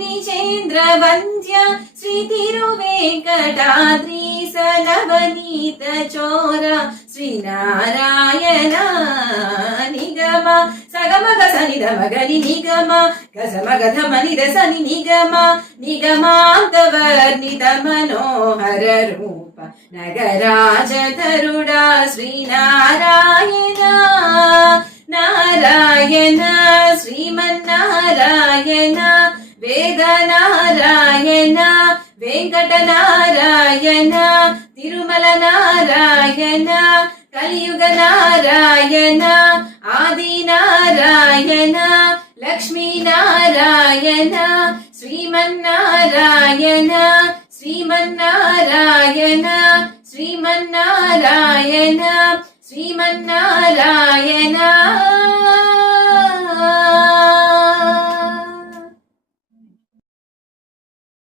విజేంద్ర వంద్య శ్రీ తిరువేంకటాద్రీశ నవనీత చోర శ్రీనారాయణ నిగమ సగమగ సని ధమగని నిగమ గసమగ ధమని దసని నిగమ నిగమాంతవర్ణిత మనోహర రూప నగరాజధరుడా శ్రీనారాయణ నారాయణ శ్రీమన్నారాయణ వేదనారాయణ వెంకటనారాయణ తిరుమల నారాయణ కలియుగ నారాయణ ఆదినారాయణ లక్ష్మీనారాయణ శ్రీమన్నారాయణ శ్రీమన్నారాయణ శ్రీమన్నారాయణ శ్రీమన్నారాయణ